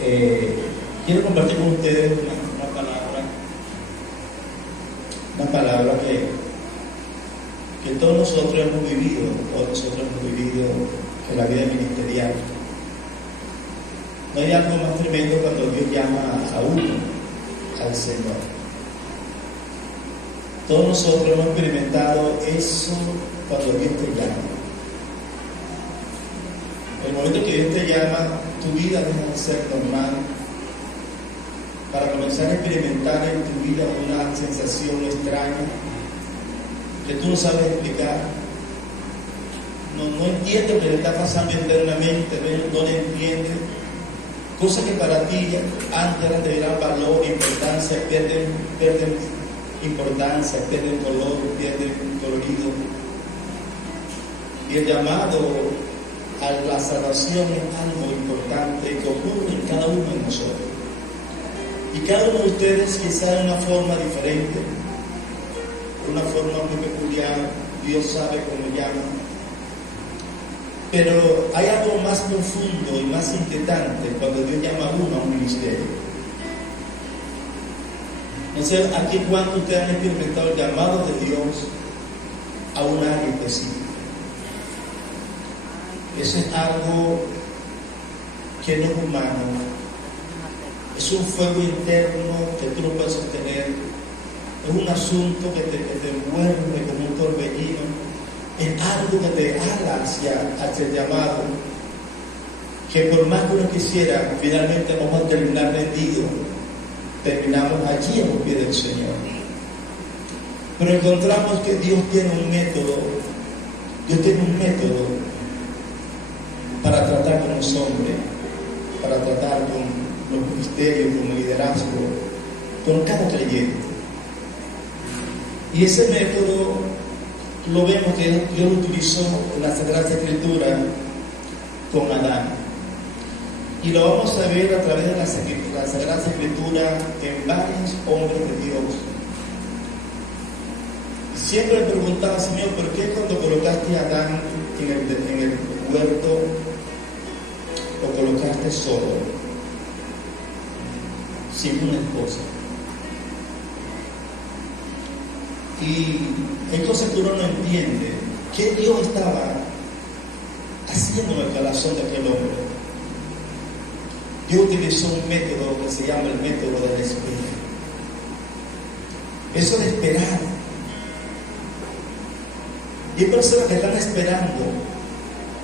Quiero compartir con ustedes una palabra que todos nosotros hemos vivido en la vida ministerial. No hay algo más tremendo cuando Dios llama a uno al Señor. Todos nosotros hemos experimentado eso cuando Dios te llama. El momento que Dios te llama, tu vida deja de ser normal para comenzar a experimentar en tu vida una sensación extraña que tú no sabes explicar. No entiendes lo que le está pasando internamente, no le entiendes. Cosas que para ti antes eran de gran valor e importancia, pierden importancia, pierden color, pierden colorido. Y el llamado a la salvación es algo importante que ocurre en cada uno de nosotros. Y cada uno de ustedes quizá de una forma diferente, de una forma muy peculiar, Dios sabe cómo llama. Pero hay algo más profundo y más inquietante cuando Dios llama a uno a un ministerio. No sé, aquí cuántos de ustedes han experimentado el llamado de Dios a un área específica. Eso es algo que no es humano. Es un fuego interno que tú no puedes sostener. Es un asunto que te envuelve como un torbellino. Es algo que te ala hacia el llamado, que por más que uno quisiera, finalmente vamos a terminar rendidos. Terminamos allí a los pies del Señor. Pero encontramos que Dios tiene un método. Dios tiene un método para tratar con los hombres, para tratar con los ministerios, con el liderazgo, con cada creyente. Y ese método lo vemos que Dios utilizó en la Sagrada Escritura con Adán. Y lo vamos a ver a través de la Sagrada Escritura en varios hombres de Dios. Siempre me preguntaba, Señor, ¿por qué cuando colocaste a Adán en el huerto lo colocaste solo, sin una esposa? Y hay cosas que uno no entiende. ¿Qué Dios estaba haciendo en el corazón de aquel hombre? Dios utilizó un método que se llama el método de la espera. Eso de esperar. Y hay personas que están esperando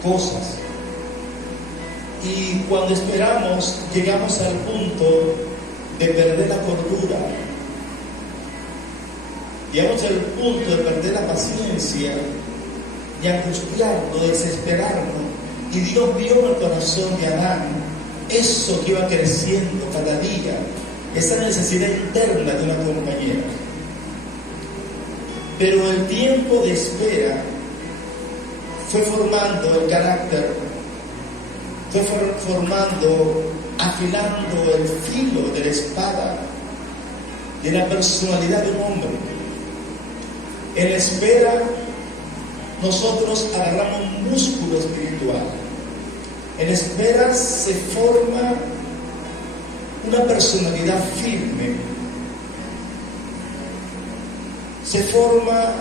cosas. Y cuando esperamos, llegamos al punto de perder la cordura. Llegamos al punto de perder la paciencia, de angustiarnos, de desesperarnos. Y Dios vio en el corazón de Adán eso que iba creciendo cada día, esa necesidad interna de una compañera. Pero el tiempo de espera fue formando el carácter, fue formando, afilando el filo de la espada de la personalidad de un hombre. En la espera, nosotros agarramos un músculo espiritual. En la espera se forma una personalidad firme. Se forma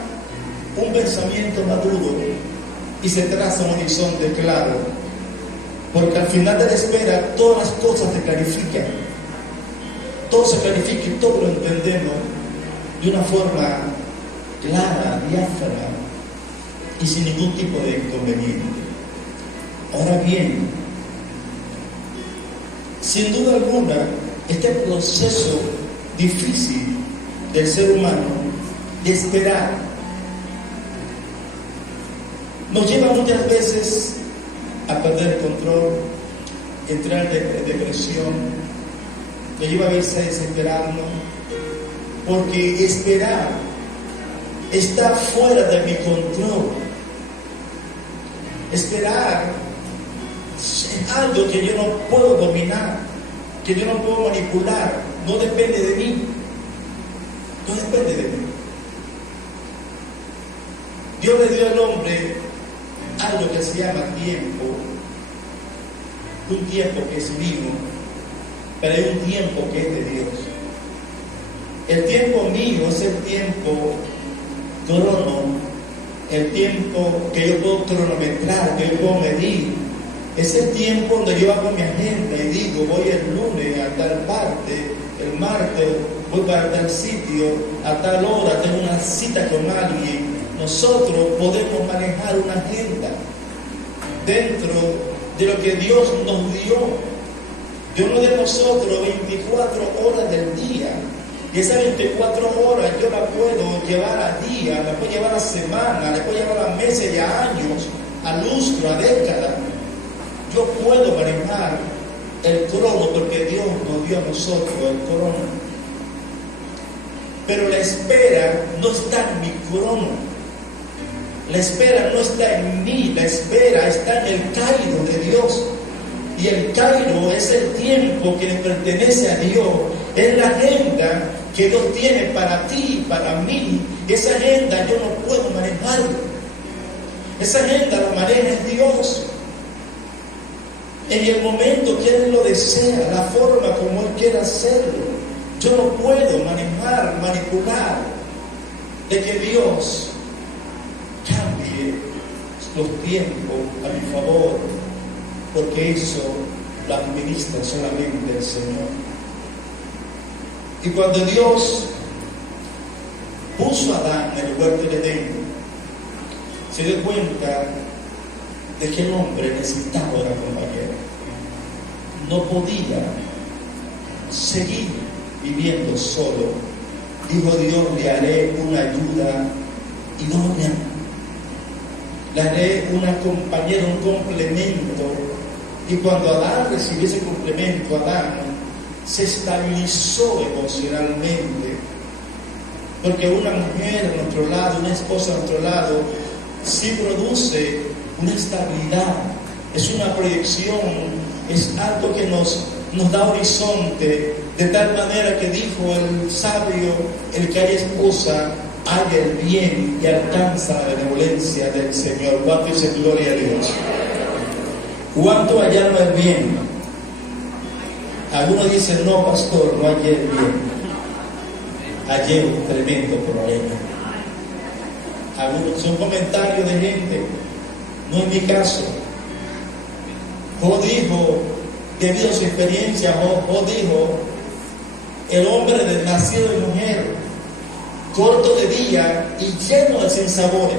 un pensamiento maduro y se traza un horizonte claro. Porque al final de la espera, todas las cosas se clarifican. Todo se clarifica y todo lo entendemos de una forma clara, diáfana y sin ningún tipo de inconveniente. Ahora bien, sin duda alguna, este proceso difícil del ser humano de esperar nos lleva muchas veces a perder el control, entrar en depresión, nos lleva a veces a desesperarnos, porque esperar está fuera de mi control. Esperar es algo que yo no puedo dominar, que yo no puedo manipular, no depende de mí, no depende de mí. Dios le dio al hombre algo que se llama tiempo, un tiempo que es divino, pero hay un tiempo que es de Dios. El tiempo mío es el tiempo crono, el tiempo que yo puedo cronometrar, que yo puedo medir. Es el tiempo donde yo hago mi agenda y digo, voy el lunes a tal parte, el martes voy para tal sitio, a tal hora tengo una cita con alguien. Nosotros podemos manejar una agenda dentro de lo que Dios nos dio. Dios nos dio a nosotros 24 horas del día. Y esas 24 horas yo la puedo llevar a día, la puedo llevar a semana, la puedo llevar a meses y a años, a lustro, a décadas. Yo puedo manejar el crono porque Dios nos dio a nosotros el crono. Pero la espera no está en mi crono. La espera no está en mí, la espera está en el Cairo de Dios. Y el Cairo es el tiempo que le pertenece a Dios. Es la agenda que Dios tiene para ti, para mí. Esa agenda yo no puedo manejarla. Esa agenda la maneja Dios. En el momento que Él lo desea, la forma como Él quiera hacerlo. Yo no puedo manejar, manipular de que Dios cambie los tiempos a mi favor, porque eso lo administra solamente el Señor. Y cuando Dios puso a Adán en el huerto de Edén, se dio cuenta de que el hombre necesitaba una compañera. No podía seguir viviendo solo. Dijo Dios, le haré una ayuda idónea. Le haré una compañera, un complemento. Y cuando Adán recibió ese complemento, Adán se estabilizó emocionalmente. Porque una mujer a nuestro lado, una esposa a nuestro lado, sí produce una estabilidad, es una proyección, es algo que nos da horizonte, de tal manera que dijo el sabio, el que haya esposa, haya el bien y alcanza la benevolencia del Señor. ¿Cuánto dice gloria a Dios? ¿Cuánto hallaron el bien? Algunos dicen, no, pastor, no hallé el bien. Hallé un tremendo problema. Algunos son comentarios de gente, no es mi caso. Job dijo, debido a su experiencia, Job dijo, el hombre nacido de mujer, corto de día y lleno de sinsabores.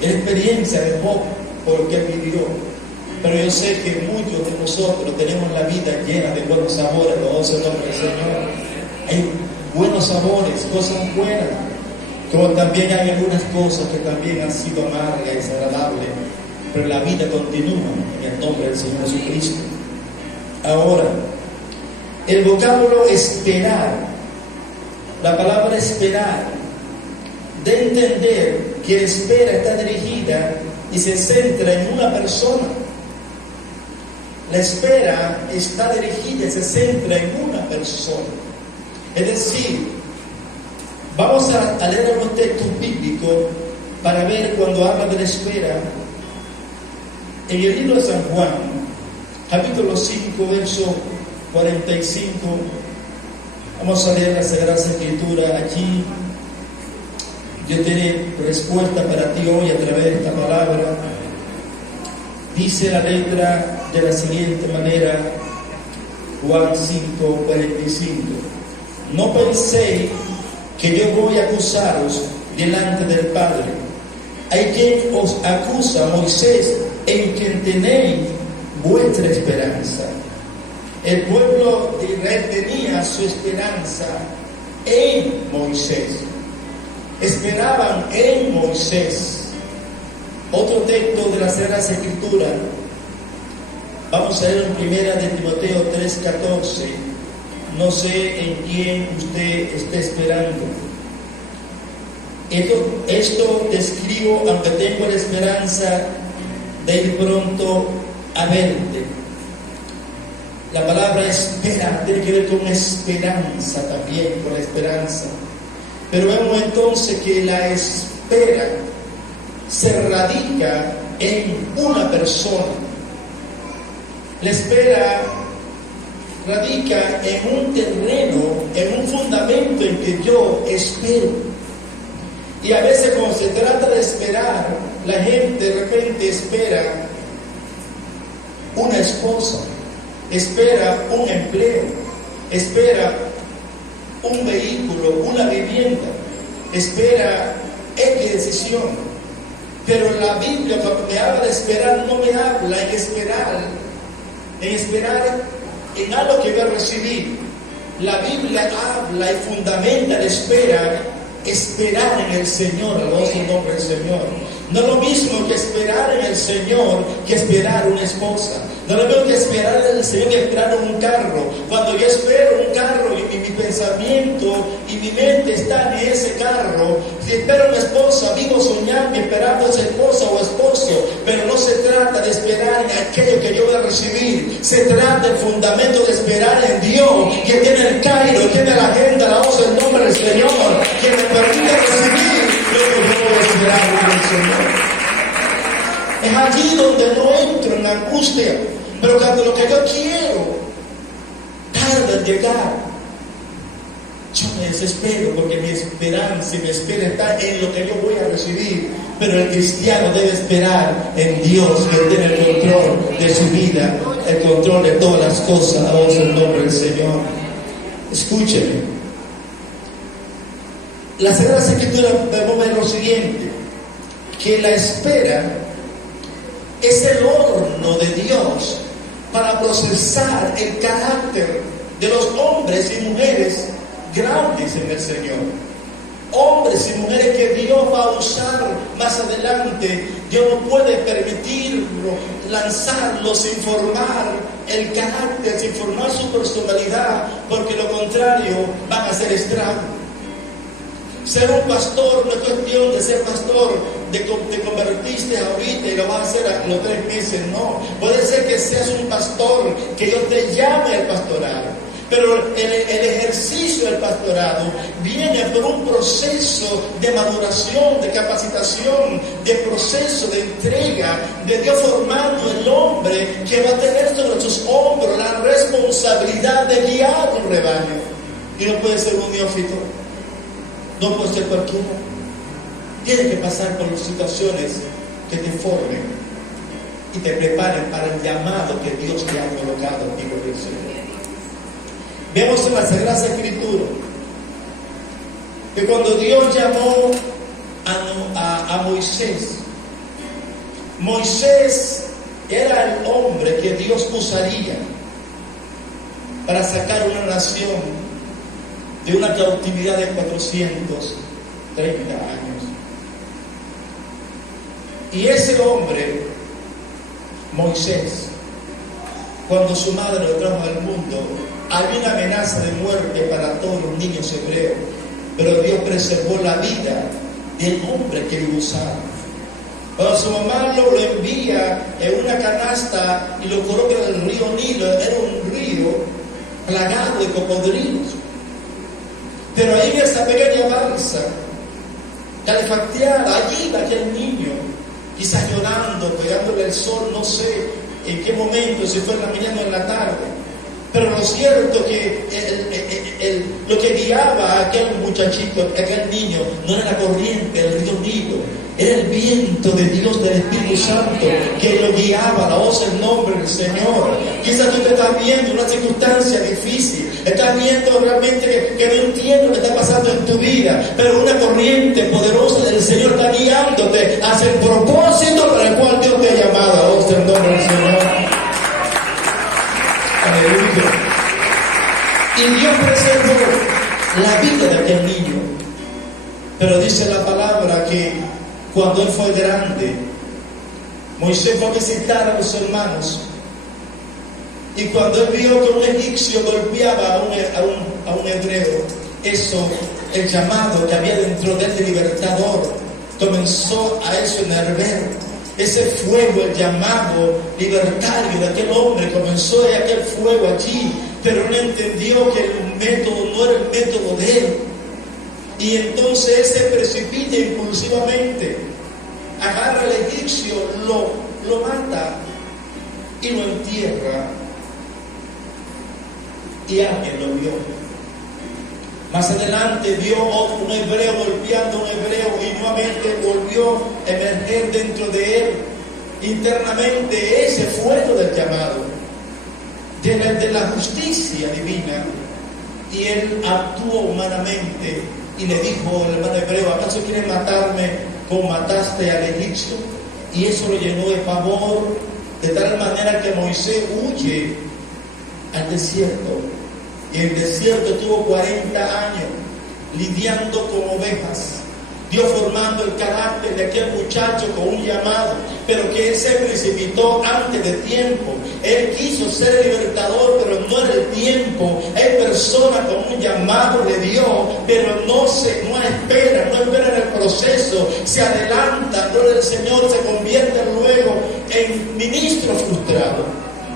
Es la experiencia de Job, porque él vivió. Pero yo sé que muchos de nosotros tenemos la vida llena de buenos sabores, los el nombre del Señor. Hay buenos sabores, cosas buenas, como también hay algunas cosas que también han sido amargas y desagradables, pero la vida continúa en el nombre del Señor Jesucristo. Ahora, el vocábulo esperar, la palabra esperar, de entender que la espera está dirigida y se centra en una persona. La espera está dirigida y se centra en una persona. Es decir, vamos a leer algunos textos bíblicos para ver cuando habla de la espera. En el libro de San Juan, capítulo 5, verso 45, vamos a leer la Sagrada Escritura. Allí Dios tiene respuesta para ti hoy a través de esta palabra. Dice la letra de la siguiente manera, Juan 5, 45. No penséis que yo voy a acusaros delante del Padre. Hay quien os acusa, Moisés, en quien tenéis vuestra esperanza. El pueblo de Israel tenía su esperanza en Moisés. Esperaban en Moisés. Otro texto de la Sagrada Escritura, vamos a ver en primera de Timoteo 3:14. No sé en quién usted está esperando. Esto describo, aunque tengo la esperanza de ir pronto a verte. La palabra espera tiene que ver con esperanza también, con la esperanza. Pero vemos entonces que la espera se radica en una persona. La espera radica en un terreno, en un fundamento en que yo espero. Y a veces cuando se trata de esperar, la gente de repente espera una esposa, espera un empleo, espera un vehículo, una vivienda, espera X decisión. Pero la Biblia, cuando me habla de esperar, no me habla en esperar en algo que voy a recibir. La Biblia habla y fundamenta la espera, esperar en el Señor, alabado sea el nombre del Señor. No es lo mismo que esperar en el Señor que esperar una esposa. No es lo mismo que esperar en el Señor que esperar un carro. Cuando yo espero un carro y mi pensamiento y mi mente está en ese carro, si espero una esposa, vivo soñando y esperando a esa esposa o esposo. Pero no se trata de esperar en aquello que yo voy a recibir. Se trata del fundamento de esperar en Dios, que tiene el Cairo, tiene la agenda, la voz del nombre del Señor, que me permite recibir lo que yo voy a esperar del Señor. Es allí donde no entro en angustia, pero cuando lo que yo quiero tarda en llegar, yo me desespero, porque mi esperanza y mi espera está en lo que yo voy a recibir. Pero el cristiano debe esperar en Dios, que tiene el control de su vida, el control de todas las cosas. Alabado sea el nombre del Señor. Escúcheme. La Sagrada Escritura debemos ver lo siguiente, que la espera es el horno de Dios para procesar el carácter de los hombres y mujeres grandes en el Señor. Hombres y mujeres que Dios va a usar más adelante. Dios no puede permitirlo, lanzarlos sin formar el carácter, sin formar su personalidad, porque lo contrario van a ser estragos. Ser un pastor no es cuestión de ser pastor, te convertiste ahorita y lo vas a hacer a los 3 meses, no. Puede ser que seas un pastor, que Dios te llame al pastorado, pero el ejercicio del pastorado viene por un proceso de maduración, de capacitación, de proceso de entrega, de Dios formando el hombre que va a tener sobre sus hombros la responsabilidad de guiar un rebaño. Y no puede ser un neófito. No puede ser cualquiera. Tienes que pasar por situaciones que te formen y te preparen para el llamado que Dios te ha colocado en el Señor. Vemos en la Sagrada Escritura que cuando Dios llamó a Moisés, Moisés era el hombre que Dios usaría para sacar una nación de una cautividad de 430 años. Y ese hombre, Moisés, cuando su madre lo trajo al mundo, había una amenaza de muerte para todos los niños hebreos, pero Dios preservó la vida del hombre que iba a usar. Cuando su mamá lo envía en una canasta y lo coloca en el río Nilo, era un río plagado de cocodrilos. Pero ahí en esa pequeña balsa, calefacteada, allí aquel niño, quizás llorando, pegándole el sol, no sé en qué momento, si fue en la mañana o en la tarde. Pero lo cierto que lo que guiaba a aquel muchachito, a aquel niño, no era la corriente del río Nilo, era el viento de Dios, del Espíritu Santo, que lo guiaba. La voz del nombre del Señor. Quizás tú te estás viendo una circunstancia difícil, estás viendo realmente que no entiendo lo que está pasando en tu vida, pero una corriente poderosa del Señor está guiándote hacia el propósito para el cual Dios te ha llamado. La voz del nombre del Señor. Aleluya. Y Dios preservó la vida de aquel niño. Pero dice la palabra que cuando él fue grande, Moisés fue a visitar a los hermanos. Y cuando él vio que un egipcio golpeaba a un hebreo, eso, el llamado que había dentro de él de libertador, comenzó a eso enerver. Ese fuego, el llamado libertario de aquel hombre, comenzó aquel fuego allí, pero él entendió que el método no era el método de él. Y entonces él se precipita impulsivamente, agarra al egipcio, lo mata y lo entierra y alguien lo vio. Más adelante vio un hebreo golpeando a un hebreo y nuevamente volvió a emerger dentro de él internamente ese fuego del llamado, de la justicia divina. Y él actuó humanamente y le dijo al hermano hebreo: ¿acaso quieres matarme como mataste al egipcio? Y eso lo llenó de pavor, de tal manera que Moisés huye al desierto. Y en el desierto tuvo 40 años lidiando con ovejas. Dios formando el carácter de aquel muchacho con un llamado, pero que él se precipitó antes de tiempo. Él quiso ser libertador, pero no era el tiempo. Hay personas con un llamado de Dios, pero no esperan en el proceso, se adelantan, gloria al Señor, se convierten luego en ministros frustrados.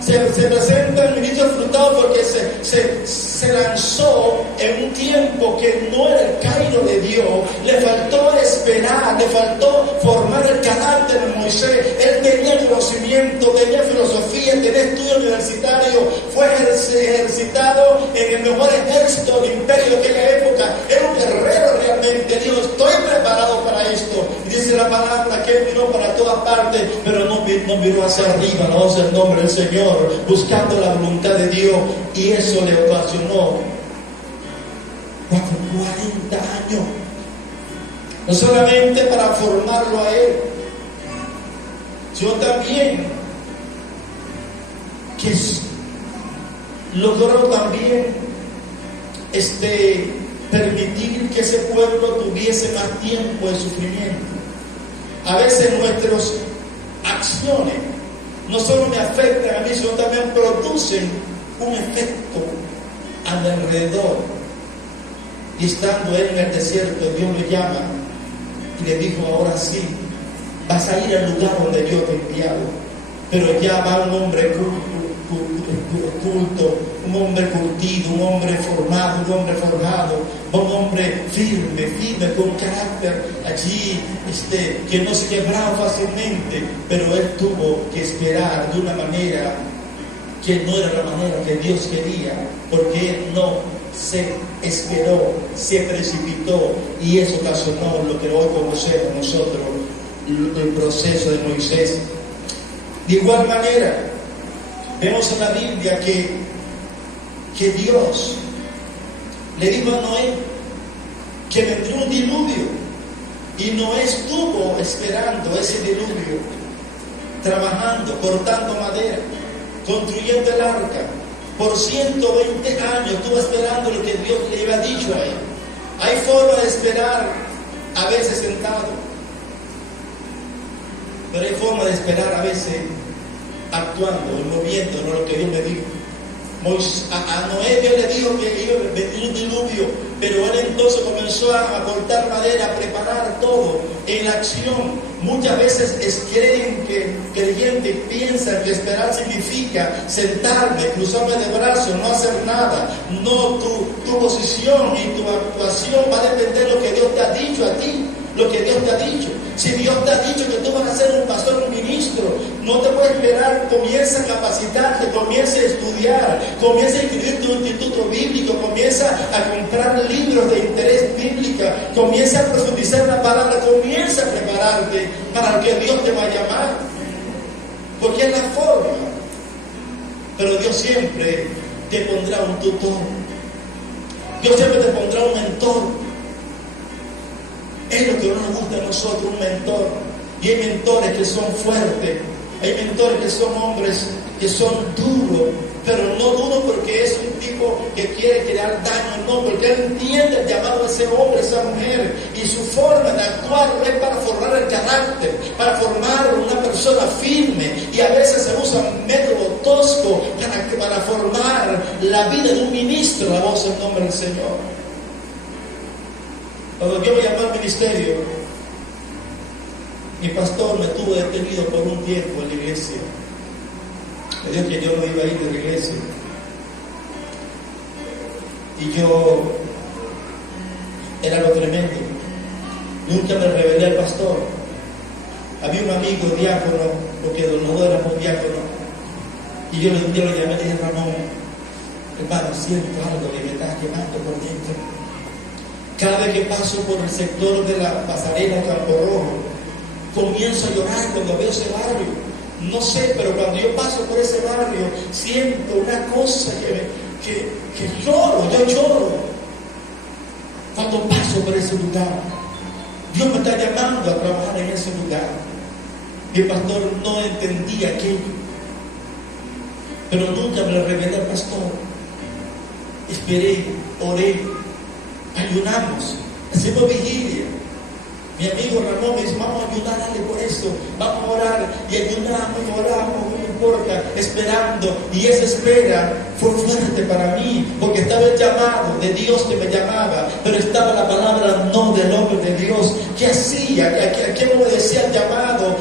Se presenta el ministro frustrado porque se lanzó en un tiempo que no era el Cairo de Dios. Le faltó esperar, le faltó formar el carácter de Moisés. Él tenía conocimiento, tenía filosofía, tenía estudio universitario, fue ejercitado en el mejor ejército del imperio de aquella época. Era un guerrero realmente. Dijo: estoy preparado para esto. Y dice la palabra que él miró para todas partes, pero no miró hacia arriba, no hacia el nombre del Señor, buscando la voluntad de Dios, y eso le ocasionó 40 años, no solamente para formarlo a él, sino también que logró también permitir que ese pueblo tuviese más tiempo de sufrimiento. A veces nuestras acciones no solo me afectan a mí, sino también producen un efecto al alrededor. Y estando él en el desierto, Dios lo llama y le dijo: ahora sí, vas a ir al lugar donde Dios te ha enviado. Pero ya va un hombre culto, un hombre curtido, un hombre formado, un hombre forjado, un hombre firme, con carácter allí, que no se quebraba fácilmente, pero él tuvo que esperar de una manera que no era la manera que Dios quería, porque él no se esperó, se precipitó, y eso ocasionó lo que hoy conocemos nosotros, el proceso de Moisés. De igual manera, vemos en la Biblia que Dios le dijo a Noé que vendría un diluvio, y Noé estuvo esperando ese diluvio, trabajando, cortando madera, construyendo el arca. Por 120 años estuvo esperando lo que Dios le había dicho a él. Hay forma de esperar, a veces sentado, pero hay forma de esperar a veces actuando, moviendo, no lo que Dios me dijo. A Noé Dios le dijo que iba a venir un diluvio, pero él entonces comenzó a cortar madera, a preparar todo en la acción. Muchas veces creen que creyentes piensan que esperar significa sentarme, cruzarme de brazos, no hacer nada. No, tu posición y tu actuación va a depender de lo que Dios te ha dicho a ti, lo que Dios te ha dicho. Si Dios te ha dicho que tú vas a ser un pastor, un ministro, no te puedes esperar. Comienza a capacitarte, comienza a estudiar, comienza a inscribir tu instituto bíblico, comienza a comprar libros de interés bíblico, comienza a profundizar la palabra, comienza a prepararte para lo que Dios te va a llamar, porque es la forma. Pero Dios siempre te pondrá un tutor, Dios siempre te pondrá un mentor. Es lo que nos gusta a nosotros, un mentor. Y hay mentores que son fuertes, hay mentores que son hombres que son duros, pero no duros porque es un tipo que quiere crear daño, no, porque él entiende el llamado de ese hombre, esa mujer, y su forma de actuar es para formar el carácter, para formar una persona firme, y a veces se usa un método tosco para formar la vida de un ministro, la voz en nombre del Señor. Cuando Dios me llamó al ministerio, mi pastor me tuvo detenido por un tiempo en la iglesia. Me dijo que yo no iba a ir de la iglesia. Y yo era algo tremendo. Nunca me rebelé al pastor. Había un amigo diácono, porque los dos éramos diáconos. Y yo lo llamé y le dije: Ramón, el hermano, siento algo que me está quemando por dentro. Cada vez que paso por el sector de la pasarela Campo Rojo, comienzo a llorar cuando veo ese barrio. No sé, pero cuando yo paso por ese barrio, siento una cosa que lloro, yo lloro. Cuando paso por ese lugar, Dios me está llamando a trabajar en ese lugar. Mi pastor no entendía aquello, pero nunca me lo revelé al pastor. Esperé, oré, ayunamos, hacemos vigilia. Mi amigo Ramón me dice, vamos a ayudarle por eso, vamos a orar, y ayunamos y oramos, no importa, esperando. Y esa espera fue fuerte para mí, porque estaba el llamado de Dios que me llamaba, pero estaba la palabra no del hombre de Dios. ¿Qué hacía? ¿A qué obedecía al llamado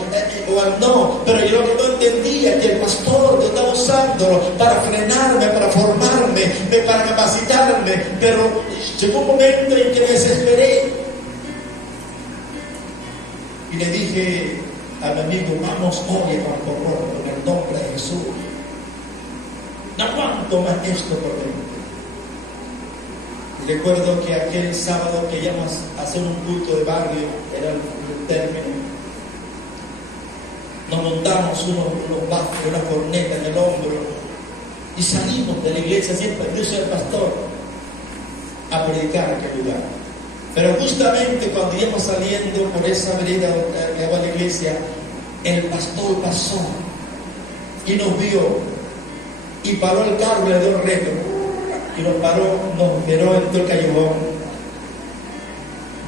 o al no? Pero yo lo que no entendía, que el pastor yo estaba usándolo para frenarme, para formarme, para capacitarme. Pero llegó un momento en que me desesperé. Y le dije a mi amigo, vamos hoy a Campo Rojo en el nombre de Jesús. No aguanto más esto por dentro. Y recuerdo que aquel sábado que íbamos a hacer un culto de barrio, era el término, nos montamos unos bajos, una corneta en el hombro y salimos de la iglesia, siempre yo soy el pastor, a predicar en aquel lugar. Pero justamente cuando íbamos saliendo por esa vereda donde daba la iglesia, el pastor pasó y nos vio y paró el carro y le dio el reto y nos paró, nos miró en todo el callejón.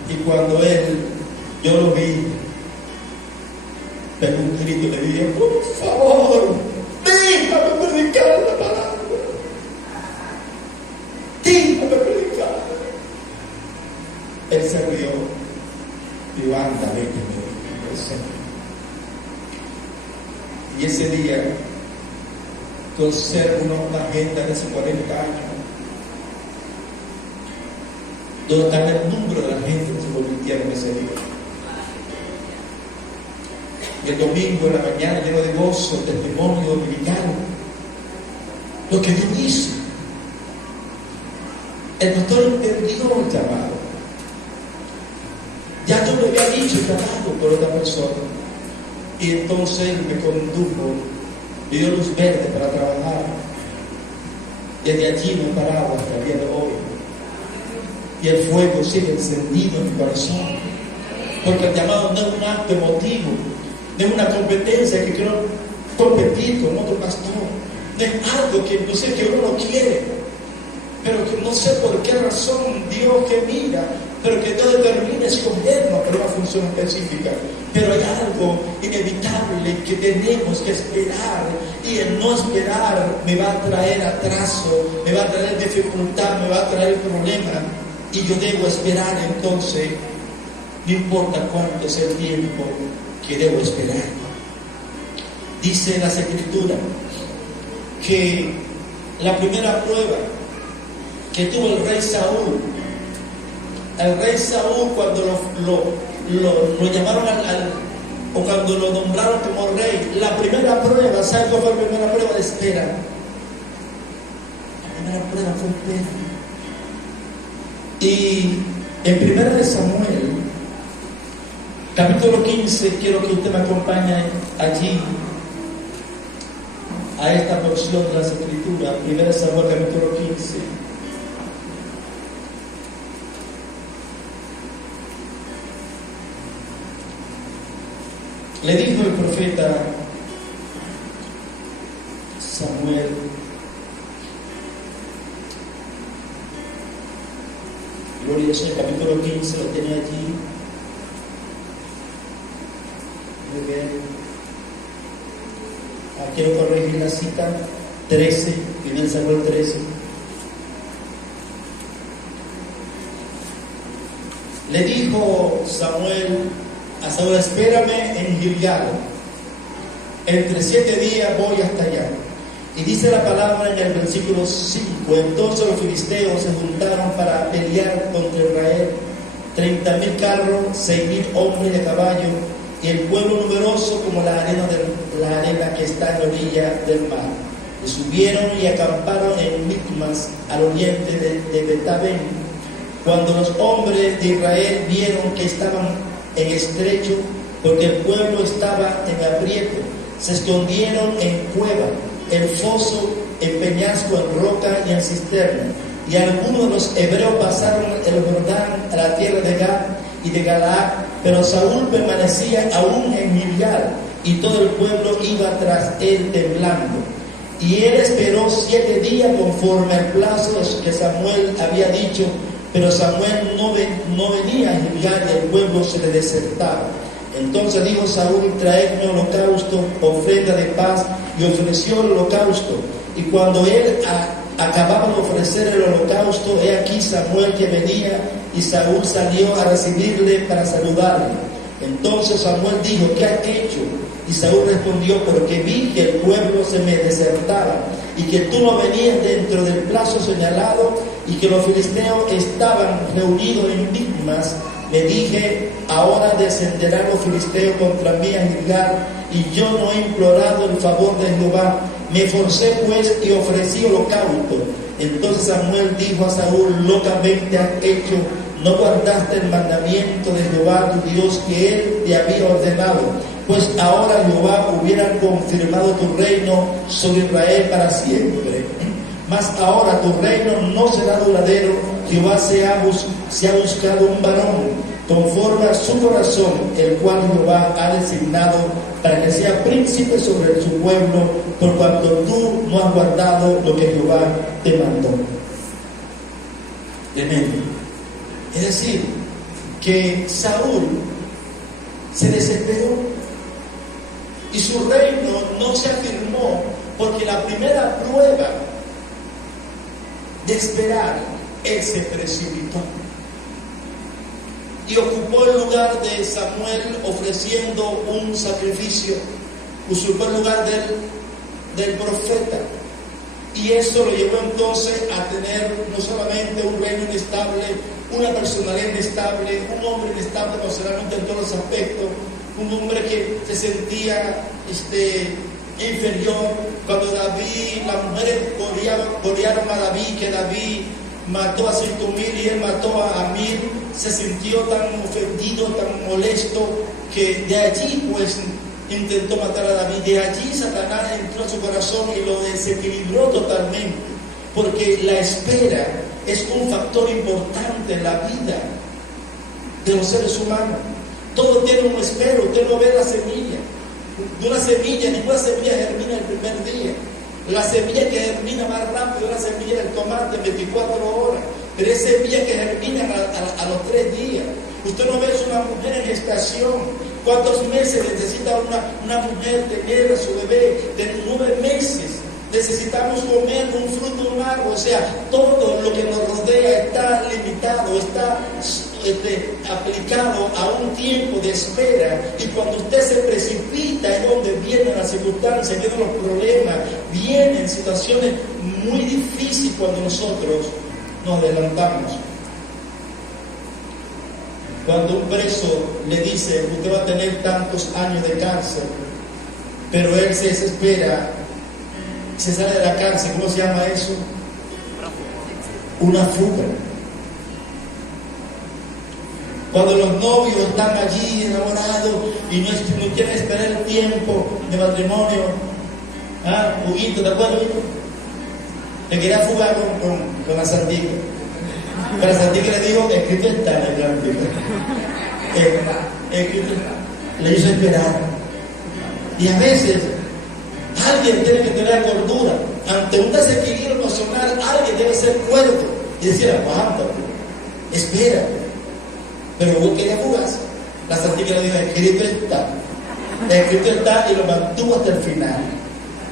Y cuando yo lo vi, pegó un grito y le dije, por favor, déjame predicar la palabra, déjame predicar. Él se rió y anda, vete, me dijo. Y ese día, conservo una agenda de hace 40 años, donde está el número de la gente que se convirtieron ese día. Y el domingo en la mañana, lleno de gozo, testimonio dominical, lo que Dios hizo. El pastor entendió el llamado. Ya yo le había dicho el llamado por otra persona. Y entonces él me condujo, me dio luz verde para trabajar. Desde allí no he parado hasta el día de hoy. Y el fuego sigue encendido en mi corazón. Porque el llamado no es un acto emotivo, no es una competencia que quiero competir con otro pastor. No es algo que no sé que uno no quiere, pero que no sé por qué razón Dios que mira, pero que Dios determina escogernos para una función específica. Pero hay algo inevitable que tenemos que esperar, y el no esperar me va a traer atraso, me va a traer dificultad, me va a traer problemas, y yo debo esperar. Entonces no importa cuánto sea el tiempo que debo esperar. Dice en las Escrituras que la primera prueba que tuvo el rey Saúl, cuando lo llamaron o cuando lo nombraron como rey, la primera prueba, ¿sabes cuál fue la primera prueba? De espera. La primera prueba fue espera. Y en 1 Samuel, capítulo 15, quiero que usted me acompañe allí, a esta porción de las Escrituras. 1 Samuel, capítulo 15. Le dijo el profeta Samuel, gloria al Señor, capítulo 15, lo tiene allí. Muy bien. Quiero corregir la cita, 13, 1 Samuel 13. Le dijo Samuel a Saúl, espérame en Gilgal, entre 7 días voy hasta allá. Y dice la palabra en el versículo 5, entonces los filisteos se juntaron para pelear contra Israel, 30,000 carros, 6,000 hombres de caballo, y el pueblo numeroso como la arena que está en la orilla del mar. subieron y acamparon en Micmas, al oriente de Betabén. Cuando los hombres de Israel vieron que estaban en estrecho, porque el pueblo estaba en aprieto, se escondieron en cueva, en foso, en peñasco, en roca y en cisterna. Y algunos de los hebreos pasaron el Jordán a la tierra de Gad y de Galaad, pero Saúl permanecía aún en Gilgal, y todo el pueblo iba tras él temblando. Y él esperó 7 días conforme al plazo que Samuel había dicho, pero Samuel no venía a Gilgal y el pueblo se le desertaba. Entonces dijo Saúl: traedme holocausto, ofrenda de paz, y ofreció el holocausto. Y cuando él acababa de ofrecer el holocausto, he aquí Samuel que venía, y Saúl salió a recibirle para saludarle. Entonces Samuel dijo: ¿qué has hecho? Y Saúl respondió: porque vi que el pueblo se me desertaba, y que tú no venías dentro del plazo señalado, y que los filisteos estaban reunidos en Micmas. Le dije: ahora descenderán los filisteos contra mí a Gilgal, y yo no he implorado el favor de Jehová. Me esforcé pues y ofrecí holocausto. Entonces Samuel dijo a Saúl: locamente has hecho, no guardaste el mandamiento de Jehová tu Dios que él te había ordenado. Pues ahora Jehová hubiera confirmado tu reino sobre Israel para siempre. Mas ahora tu reino no será duradero. Jehová se ha buscado un varón conforme a su corazón, el cual Jehová ha designado para que sea príncipe sobre su pueblo, por cuanto tú no has guardado lo que Jehová te mandó. Tremendo. Es decir, que Saúl se desesperó y su reino no se afirmó, porque la primera prueba de esperar, él se precipitó y ocupó el lugar de Samuel ofreciendo un sacrificio, usurpó el lugar del profeta, y eso lo llevó entonces a tener no solamente un reino inestable, una personalidad inestable, un hombre inestable emocionalmente en todos los aspectos, un hombre que se sentía inferior. Cuando David, las mujeres corearon a David, que David mató a 5,000 y él mató a 1,000, se sintió tan ofendido, tan molesto, que de allí pues intentó matar a David. De allí Satanás entró a su corazón y lo desequilibró totalmente, porque la espera es un factor importante en la vida de los seres humanos. Todo tiene un espero. Usted no ve la semilla. De una semilla, ninguna semilla germina el primer día. La semilla que germina más rápido es la semilla del tomate en 24 horas. Pero es semilla que germina a los 3 días. Usted no ve una mujer en gestación. ¿Cuántos meses necesita una mujer tener a su bebé? De 9 meses. Necesitamos comer un fruto amargo. O sea, todo lo que nos rodea está limitado, está aplicado a un tiempo de espera. Y cuando usted se precipita es donde vienen las circunstancias, vienen los problemas, vienen situaciones muy difíciles cuando nosotros nos adelantamos. Cuando un preso le dice: usted va a tener tantos años de cárcel, pero él se desespera, se sale de la cárcel, ¿cómo se llama eso? Una fuga. Cuando los novios están allí enamorados y no quieren esperar el tiempo de matrimonio, Huguito, ¿te acuerdas, Huguito? Le quería fugar con la Santica. Pero la Santica le dijo: escrito está en el plan. Escrito está. Le hizo esperar. Y a veces alguien tiene que tener cordura. Ante un desequilibrio emocional, alguien debe ser cuerdo y decir: aguántate, espera. Pero Hugo quería fugarse. La Santica le dijo: escrito está, y lo mantuvo hasta el final.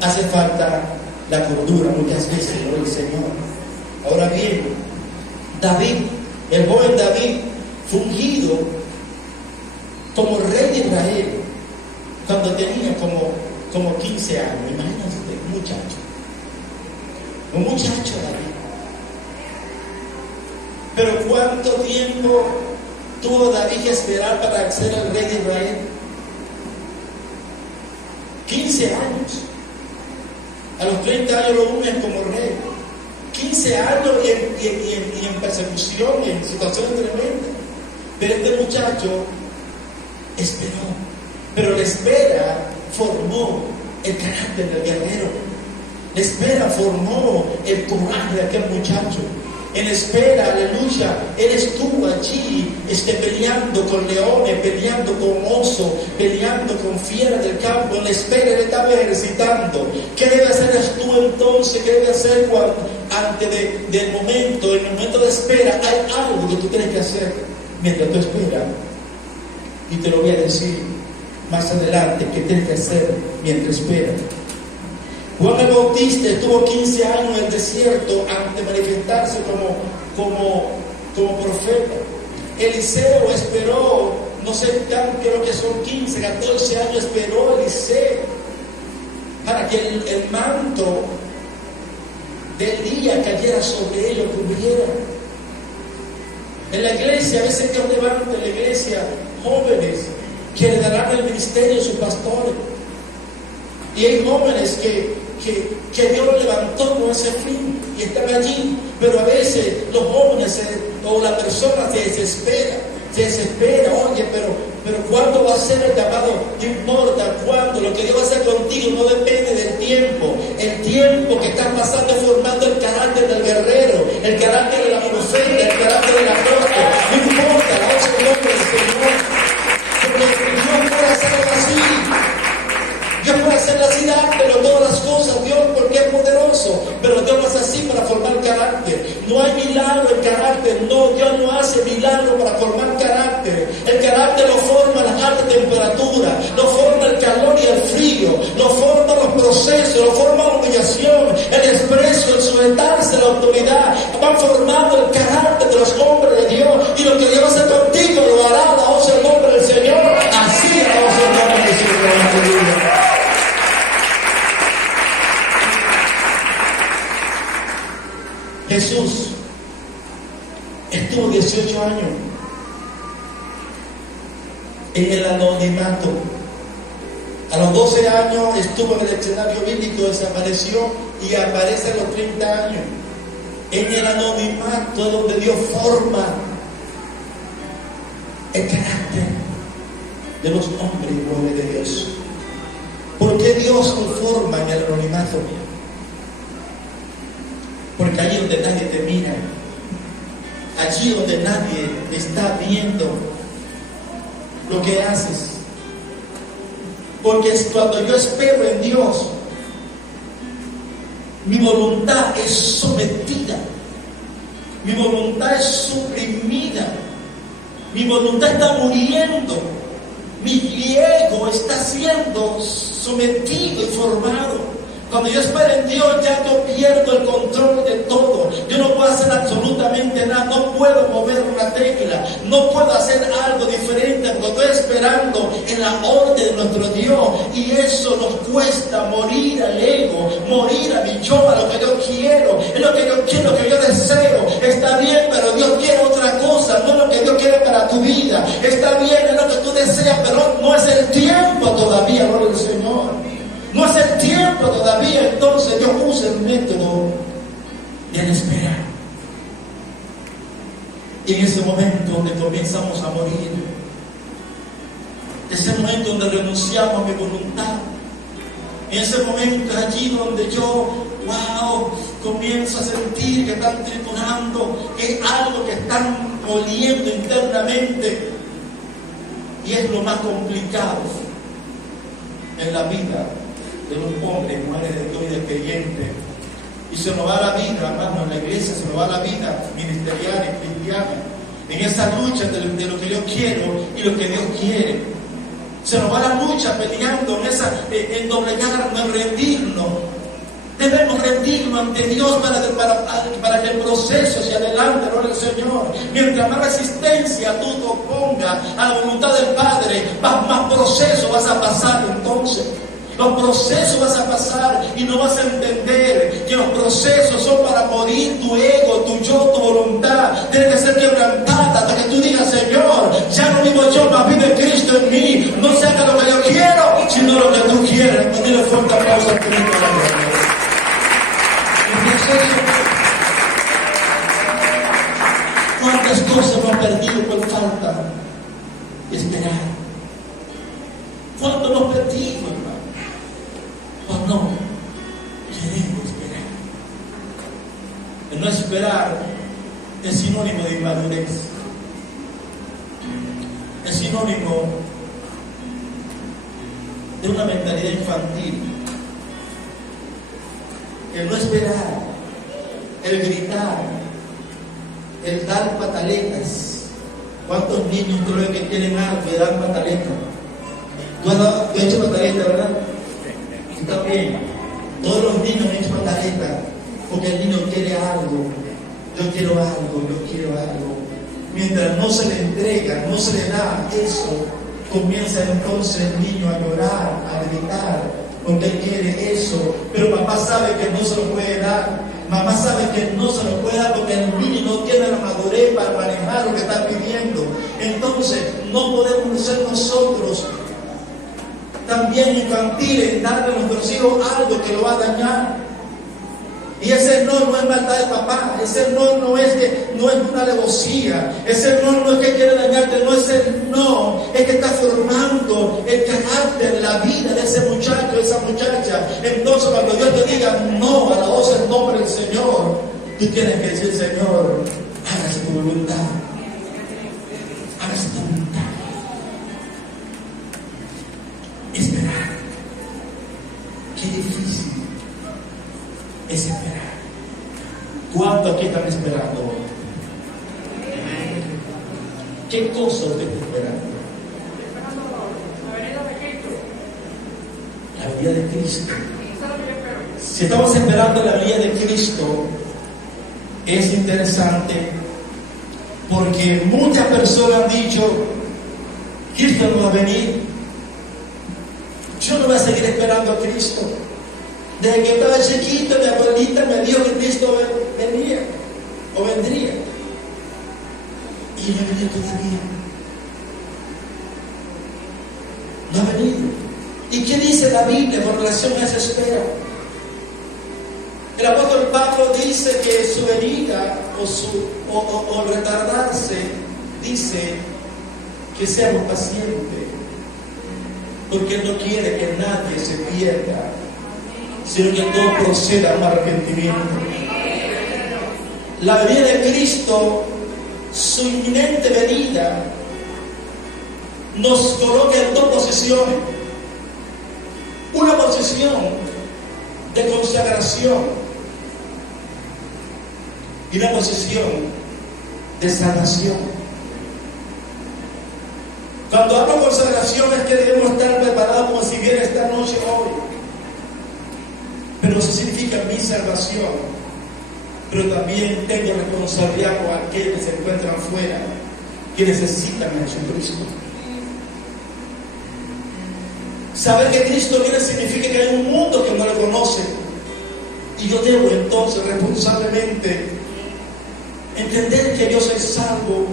Hace falta la cordura muchas veces, ¿no? El Señor. Ahora bien, David, el joven David, fungido como rey de Israel cuando tenía como 15 años. Imagínense, un muchacho David. Pero ¿cuánto tiempo tuvo David que esperar para ser el rey de Israel? 15 años. A los 30 años lo ungen como rey. 15 años y en persecución, en situaciones tremendas. Pero este muchacho esperó. Pero la espera formó el carácter del guerrero. La espera formó el coraje de aquel muchacho. En espera, aleluya, él estuvo allí peleando con leones, peleando con osos, peleando con fieras del campo. En la espera, él estaba ejercitando. ¿Qué debe hacer tú entonces? ¿Qué debe hacer antes del momento? En el momento de espera hay algo que tú tienes que hacer mientras tú esperas. Y te lo voy a decir más adelante, ¿qué tienes que hacer mientras esperas? Juan el Bautista estuvo 15 años en el desierto antes de manifestarse como profeta. Eliseo esperó, no sé, creo que son 15, 14 años esperó Eliseo para que el manto de Elías cayera sobre ellos, cubriera. En la iglesia, a veces Dios levanta en la iglesia jóvenes que le darán el ministerio a sus pastores. Y hay jóvenes que Dios los levantó con ese fin y están allí, pero a veces los jóvenes o la persona se desespera, oye, pero ¿cuándo va a ser el llamado? No importa cuándo, lo que Dios va a hacer contigo no depende del tiempo. El tiempo que estás pasando es formando el carácter del guerrero, el carácter de la profeta, el carácter del apóstol. No importa, la otra nombre del Señor, porque Dios puede hacerlo así. Dios puede hacer así, pero todas las cosas, Dios, porque es poderoso, pero Dios no es así para formar carácter. No hay milagro en carácter, no, Dios no hace milagro para formar carácter. El carácter lo forma las altas temperaturas, lo forma el calor y el frío, lo forma los procesos, lo forma la humillación, el desprecio, el sujetarse a la autoridad. Van formando el carácter de los hombres de Dios, y lo que Dios hace contigo lo hará, alabados el nombre del Señor. Así alabados el nombre del Señor. Jesús estuvo 18 años en el anonimato. A los 12 años estuvo en el escenario bíblico, desapareció y aparece a los 30 años. En el anonimato es donde Dios forma el carácter de los hombres y mujeres de Dios. ¿Por qué Dios lo forma en el anonimato? Porque allí donde nadie te mira, allí donde nadie está viendo lo que haces. Porque es cuando yo espero en Dios, mi voluntad es sometida, mi voluntad es suprimida, mi voluntad está muriendo, mi ego está siendo sometido y formado. Cuando yo espero en Dios, ya yo pierdo el control de todo. Yo no puedo hacer absolutamente nada, no puedo mover una tecla, no puedo hacer algo diferente porque estoy esperando en la orden de nuestro Dios. Y eso nos cuesta morir al ego, morir a mi yo, a lo que yo quiero, es lo que yo quiero, lo que yo deseo. Está bien, pero Dios quiere otra cosa, no es lo que Dios quiere para tu vida. Está bien, es lo que tú deseas, pero no es el tiempo todavía, gloria al Señor. No es el tiempo todavía, entonces Dios usa el método de la espera. Y en ese momento donde comenzamos a morir, ese momento donde renunciamos a mi voluntad, en ese momento allí donde yo, comienzo a sentir que están triturando, que es algo que están moliendo internamente, y es lo más complicado en la vida de los hombres, mujeres de Dios y de creyentes. Y se nos va la vida, hermano, en la iglesia se nos va la vida ministerial y cristiana, en esa lucha de lo que yo quiero y lo que Dios quiere. Se nos va la lucha peleando en doblegarnos, en rendirnos. Debemos rendirnos ante Dios para que el proceso se adelante, gloria al Señor. Mientras más resistencia tú te opongas a la voluntad del Padre, más proceso vas a pasar entonces. Los procesos vas a pasar y no vas a entender que los procesos son para morir tu ego, tu yo, tu voluntad. Tiene que ser quebrantada hasta que tú digas, Señor, ya no vivo yo, mas vive Cristo en mí. No se haga lo que yo quiero, sino lo que tú quieres. Dile fuerte aplauso a Cristo. ¿Cuántas cosas hemos perdido por falta de esperar? ¿Cuánto hemos perdido, hermano? Pues no queremos esperar. El no esperar es sinónimo de inmadurez. Es sinónimo de una mentalidad infantil. El no esperar, el gritar, el dar pataletas. ¿Cuántos niños creen que quieren algo y dan pataletas? ¿Tú has hecho pataletas, verdad? Está bien. Todos los niños han hecho pataletas porque el niño quiere algo. Yo quiero algo, yo quiero algo. Mientras no se le entrega, no se le da eso, comienza entonces el niño a llorar, a gritar, porque él quiere eso. Pero papá sabe que no se lo puede dar. Mamá sabe que no se lo puede dar porque el niño no tiene la madurez para manejar lo que está pidiendo. Entonces, no podemos ser nosotros también infantiles en darle a nuestros hijos algo que lo va a dañar. Y ese no es maldad de papá, ese no es una alevosía, ese no es que quiere dañarte, no es el no, es que está formando el carácter, la vida de ese muchacho, de esa muchacha. Entonces cuando Dios te diga no a la voz en nombre del Señor, tú tienes que decir: Señor, hágase tu voluntad, hágase tu voluntad. Esperar, qué difícil es esperar. ¿Cuánto aquí están esperando hoy? ¿Qué cosa usted está esperando? La venida de Cristo. Si estamos esperando la venida de Cristo, es interesante porque muchas personas han dicho: Cristo no va a venir. Yo no voy a seguir esperando a Cristo. Desde que estaba chiquito, mi abuelita me dijo que Cristo venía o vendría. Y no ha venido todavía. No ha venido. ¿Y qué dice la Biblia con relación a esa espera? El apóstol Pablo dice que su venida o retardarse, dice que seamos pacientes, porque Él no quiere que nadie se pierda, sino que todo proceda a un arrepentimiento. La venida de Cristo, su inminente venida, nos coloca en dos posiciones: una posición de consagración y una posición de salvación. Cuando hablo de consagración es que debemos estar preparados como si viera esta noche hoy. Pero eso significa mi salvación. Pero también tengo responsabilidad con aquellos que se encuentran fuera, que necesitan a Jesucristo. Saber que Cristo viene significa que hay un mundo que no le conoce. Y yo debo entonces responsablemente entender que yo soy salvo,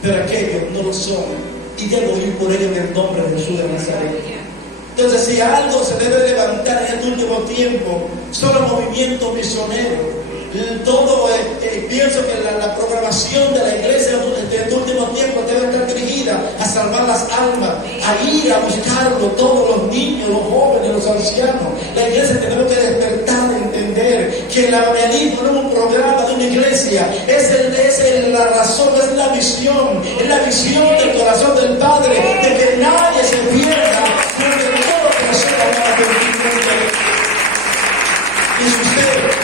pero aquellos no lo son. Y debo ir por ellos en el nombre de Jesús de Nazaret. Entonces, si algo se debe levantar en este último tiempo, son los movimientos misioneros. Todo, pienso que la programación de la iglesia en este último tiempo debe estar dirigida a salvar las almas, a ir a buscarlo, todos los niños, los jóvenes, los ancianos. La iglesia tenemos que despertar de entender que el evangelismo no es un programa de una iglesia, es la razón, es la visión del corazón del Padre, de que nadie se pierda, sino que todos procedan a arrepentimiento. Y si usted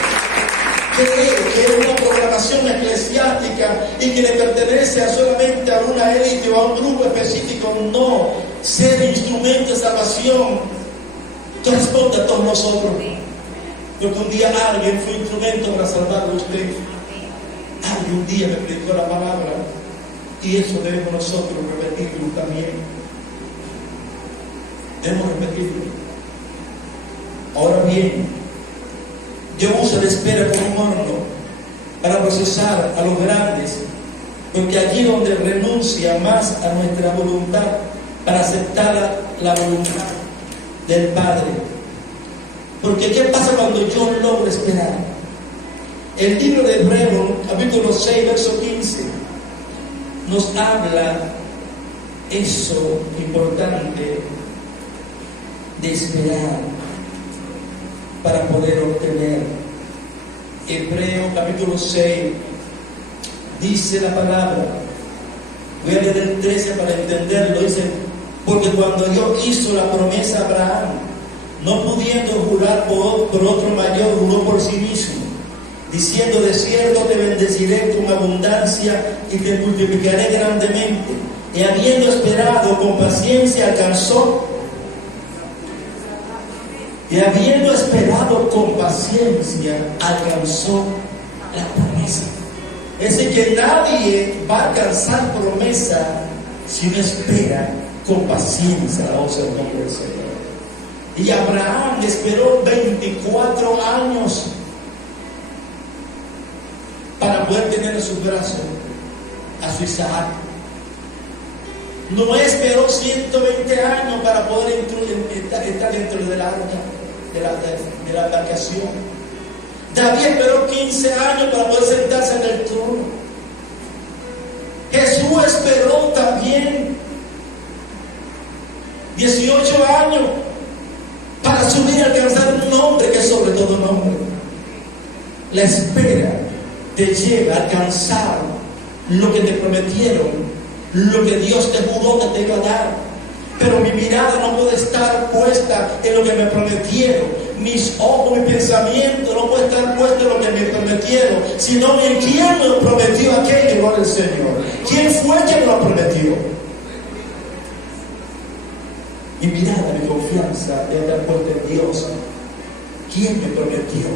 cree que es una programación eclesiástica y que le pertenece solamente a una élite o a un grupo específico, no. Ser instrumento de salvación corresponde a todos nosotros. Porque un día alguien fue instrumento para salvarlo a usted. Alguien un día me predicó la palabra, y eso debemos nosotros repetirlo también. Debemos repetirlo. Ahora bien, Dios usa la espera como un horno para procesar a los grandes, porque allí donde renuncia más a nuestra voluntad para aceptar la voluntad del Padre. Porque ¿qué pasa cuando yo logro esperar? El libro de Hebreos, capítulo 6, verso 15, nos habla eso importante de esperar para poder obtener. Hebreos capítulo 6 dice la palabra, voy a leer el 13 para entenderlo, dice: porque cuando Dios hizo la promesa a Abraham, no pudiendo jurar por otro mayor, juró por sí mismo, diciendo: de cierto te bendeciré con abundancia y te multiplicaré grandemente. Y habiendo esperado con paciencia alcanzó. Y habiendo esperado con paciencia alcanzó la promesa. Es decir, que nadie va a alcanzar promesa si uno espera con paciencia. Alabanza al nombre del Señor. Y Abraham esperó 24 años para poder tener en sus brazos a su Isaac. No esperó 120 años para poder estar dentro del arca, de la embarcación. David esperó 15 años para poder sentarse en el trono. Jesús esperó también 18 años para subir y alcanzar un nombre que es sobre todo nombre. La espera te lleva a alcanzar lo que te prometieron, lo que Dios te juró que te iba a dar. Pero mi mirada no puede estar puesta en lo que me prometieron. Mis ojos, mi pensamiento no puede estar puesto en lo que me prometieron, sino en quién me lo prometió aquello, gloria al Señor. ¿Quién fue quien me lo prometió? Mi mirada, mi confianza debe estar puesta en Dios. ¿Quién me prometió?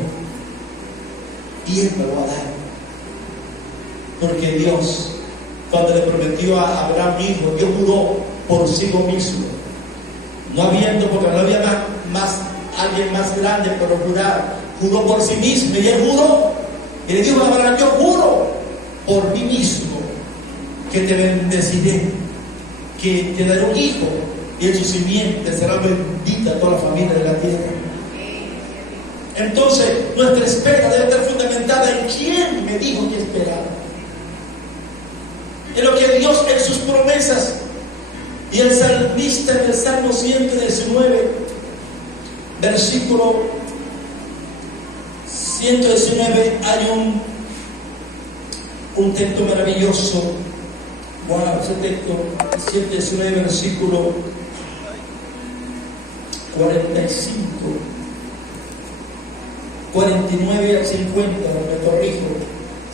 Y Él me lo va a dar. Porque Dios, cuando le prometió a Abraham hijo, Dios juró por sí mismo. No habiendo, porque no había alguien más grande para jurar. Juró por sí mismo y Él juró. Y le dijo a Abraham: yo juro por mí mismo que te bendeciré, que te daré un hijo y en su simiente será bendita toda la familia de la tierra. Entonces, nuestra espera debe estar fundamentada en quién me dijo que esperara, en lo que Dios en sus promesas. Y el salmista en el Salmo 119, versículo 119, hay un texto maravilloso. Wow, ese texto, 119, versículo 45, 49 al 50, me corrijo.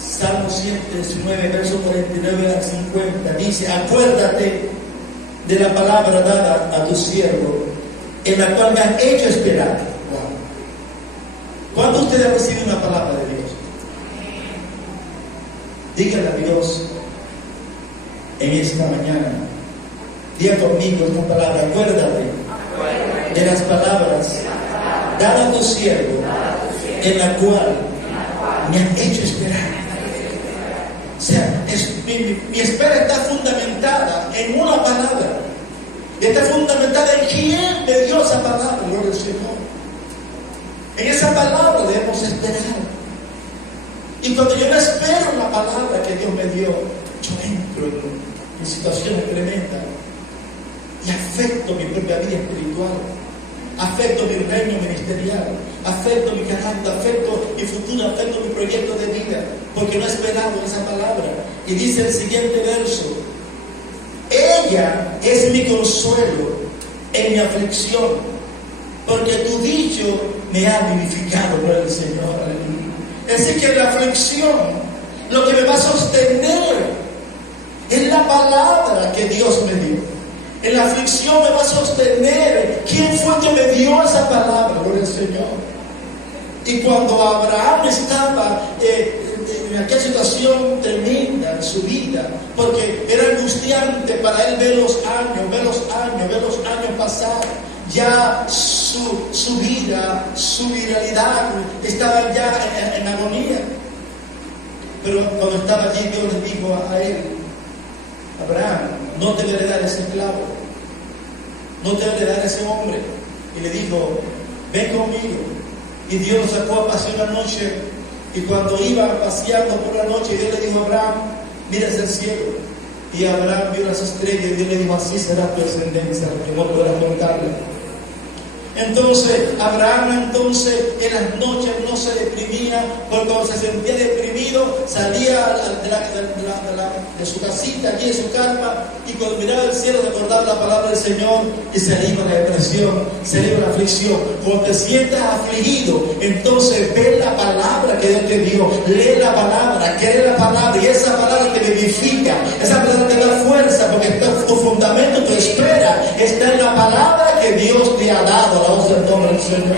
Salmo 119, verso 49 al 50, dice: acuérdate de la palabra dada a tu siervo, en la cual me has hecho esperar. Wow. ¿Cuándo usted ha recibido una palabra de Dios? Dígale a Dios en esta mañana. Diga conmigo esta palabra: acuérdate de las palabras dadas a tu siervo, en la cual me has hecho esperar. O sea, mi espera está fundamentada en una palabra. Está fundamentada en quién me dio esa palabra, gloria al Señor. En esa palabra debemos esperar. Y cuando yo me espero en la palabra que Dios me dio, yo entro en situaciones tremendas y afecto mi propia vida espiritual, afecto mi reino ministerial, afecto mi carácter, afecto mi futuro, afecto mi proyecto de vida, porque no he esperado esa palabra. Y dice el siguiente verso: ella es mi consuelo en mi aflicción, porque tu dicho me ha vivificado, gloria al Señor. Aleluya. Es decir, que en la aflicción lo que me va a sostener es la palabra que Dios me dio. En la aflicción me va a sostener quién fue que me dio esa palabra, gloria al Señor. Y cuando Abraham estaba en aquella situación tremenda en su vida, porque era angustiante para él ver los años pasar, ya su vida, su viralidad estaba ya en agonía. Pero cuando estaba allí, Dios le dijo a él: Abraham, no te voy a heredar ese esclavo, no te voy a heredar ese hombre. Y le dijo: ven conmigo. Y Dios lo sacó a pasear una noche. Y cuando iba paseando por la noche, Dios le dijo a Abraham: mira hacia el cielo Y Abraham vio las estrellas y Dios le dijo: así será tu descendencia, porque no podrás contarla. Entonces, Abraham en las noches no se deprimía, porque cuando se sentía deprimido, salía de su casita, allí en su carpa, y cuando miraba el cielo recordaba la palabra del Señor, y se le iba la depresión, se le iba la aflicción. Cuando te sientas afligido, entonces ve la palabra que Dios te dio, lee la palabra, cree la palabra, y esa palabra te vivifica, esa palabra te da fuerza, porque tu fundamento, tu espera, está en la palabra que Dios te ha dado. La voz del nombre del Señor.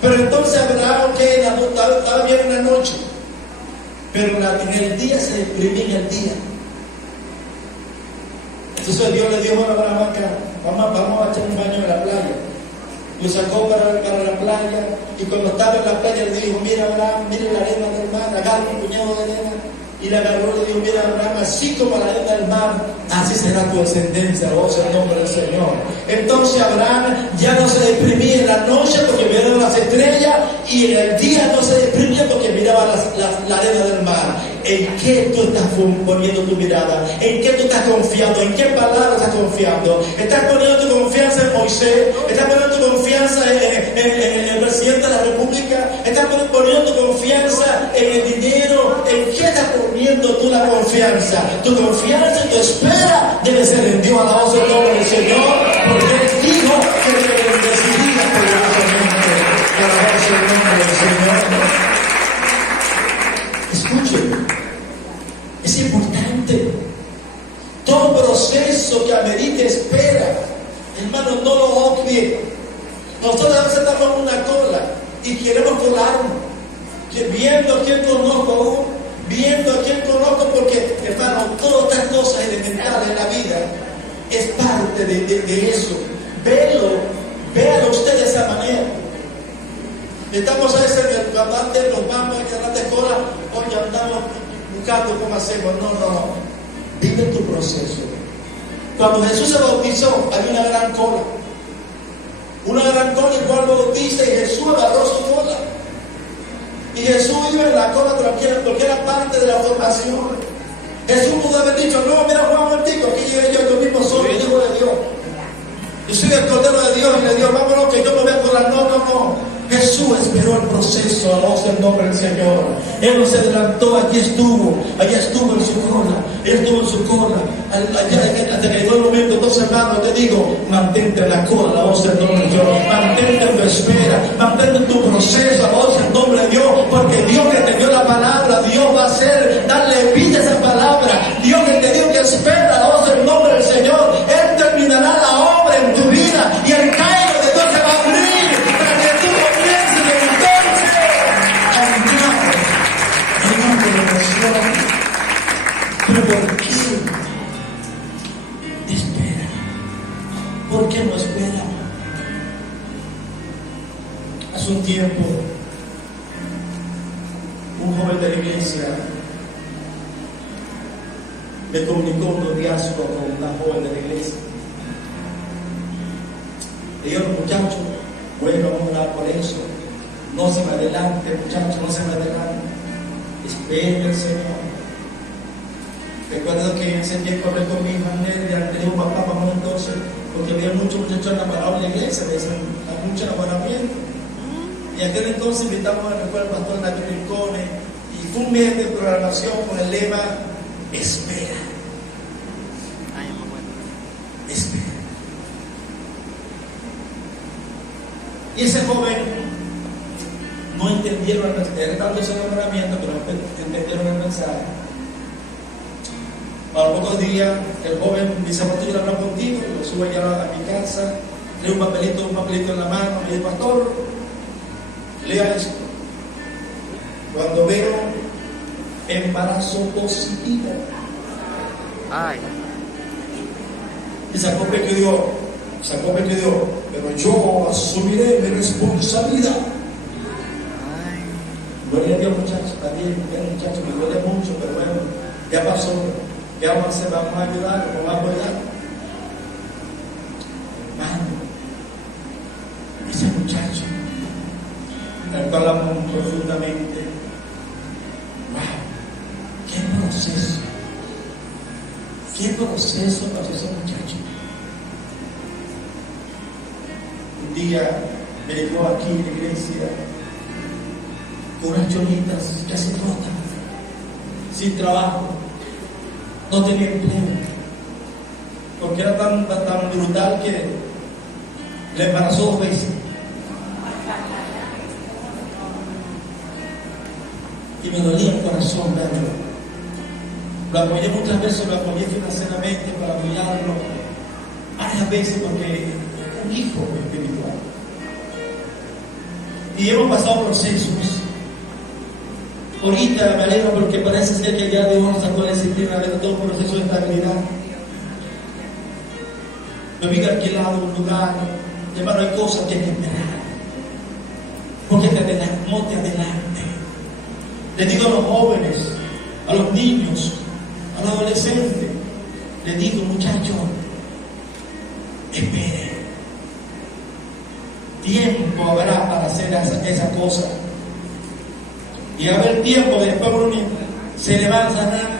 Pero entonces Abraham, que estaba bien en la noche, pero en el día se deprimía en el día. Entonces Dios le dijo a Abraham: acá, vamos a echar un baño en la playa. Lo sacó para la playa, y cuando estaba en la playa le dijo: mira Abraham, mira la arena del mar, agarra un puñado de arena. Y le agarró y le dijo: mira Abraham, así como la arena del mar, así será tu descendencia, voz el nombre del Señor. Entonces Abraham ya no se deprimía en la noche porque miraba las estrellas, y en el día no se deprimía porque miraba la arena del mar. ¿En qué tú estás poniendo tu mirada? ¿En qué tú estás confiando? ¿En qué palabra estás confiando? ¿Estás poniendo tu confianza en Moisés? ¿Estás poniendo tu confianza en el presidente de la República? ¿Estás poniendo tu confianza en el dinero? ¿En qué estás poniendo tú la confianza? Tu confianza y tu espera debe ser en Dios. Alabado sea el nombre del Señor, porque Él dijo que te bendeciría poderosamente. Alabado sea el nombre del Señor. Escuchen, es importante. Todo proceso que amerite espera, hermano, no lo obvie. Nosotros a veces estamos en una cola y queremos colarnos, que viendo a quién conozco aún, viendo a quién conozco, porque, hermano, todas estas cosas elementales de la vida es parte de eso. Véalo usted de esa manera. Estamos a veces en el combate, nos vamos a la escuela, hoy andamos buscando cómo hacemos. No. Vive tu proceso. Cuando Jesús se bautizó, había una gran cola. Una gran cola, y Juan lo bautiza, y Jesús agarró su cola. Y Jesús iba en la cola tranquila, porque era parte de la formación. Jesús pudo haber dicho: no, mira Juan Martico, aquí llegué yo mismo soy el Hijo de Dios. Yo soy el Cordero de Dios, y le dijo: vámonos que yo me voy a colar. No. Jesús esperó el proceso, alabado sea el nombre del Señor. Él no se adelantó, allí estuvo en su cola, allá hasta que llegó el momento. Entonces, hermano, te digo, mantente en la cola, alabado sea el nombre de Dios, mantente en tu espera, mantente en tu proceso, alabado sea el nombre de Dios, porque Dios que te dio la palabra, Dios va a hacer, darle vida a esa palabra. Dios que te dio que espera, alabado sea el nombre del Señor, Él terminará la obra en tu vida, y el cairo de Dios se va a abrir para que tú comiences entonces a entrar en una celebración. Pero ¿por qué espera? ¿Por qué no espera? Hace un tiempo, un joven de la iglesia me comunicó un noviazgo con una joven de la iglesia. Le digo: muchachos, bueno, vamos a orar por eso. No se me adelante, muchachos, no se me adelante. Espere al Señor. Recuerdo que en ese tiempo hablé con mi hija Nelly, le digo: papá, vamos entonces, porque había muchos muchachos enamorados en la iglesia, me dicen, hay mucho enamoramiento. Y aquel entonces invitamos al pastor Nacho Rincones, y fue un mes de programación con el lema: espera. Espera. Y ese joven no entendieron tanto ese enamoramiento, pero entendieron el mensaje. A los pocos días, el joven me dice: pastor, yo hablo contigo, lo sube ya a mi casa, lee un papelito en la mano, le digo: pastor, lea esto. Cuando veo embarazo positivo, y sacó pecho y dijo: pero yo asumiré mi responsabilidad. Gloria a Dios, muchachos, está bien, muchachos, me duele mucho, pero bueno, ya pasó. ¿Qué vamos a hacer? Vamos a ayudar, vamos a apoyar. Hermano, ese muchacho, al cual hablamos profundamente, wow, qué proceso. ¿Qué proceso pasó ese muchacho? Un día me llegó aquí en la iglesia con unas cholitas casi rotas, sin trabajo, no tenía empleo, porque era tan brutal que le embarazó 2 veces. Y me dolía el corazón verlo. Lo apoyé muchas veces, lo apoyé financieramente para apoyarlo varias veces porque es un hijo espiritual. Y hemos pasado procesos. Ahorita me alegro porque parece ser que ya Dios sacó la disciplina de todo un proceso de estabilidad. Me vi alquilado un lugar. Hermano, hay cosas que hay que esperar. Porque no te adelante. Les digo a los jóvenes, a los niños, a los adolescentes, les digo, muchachos, esperen. Tiempo habrá para hacer esa cosa. Y va a haber tiempo que después uno se le va a sanar.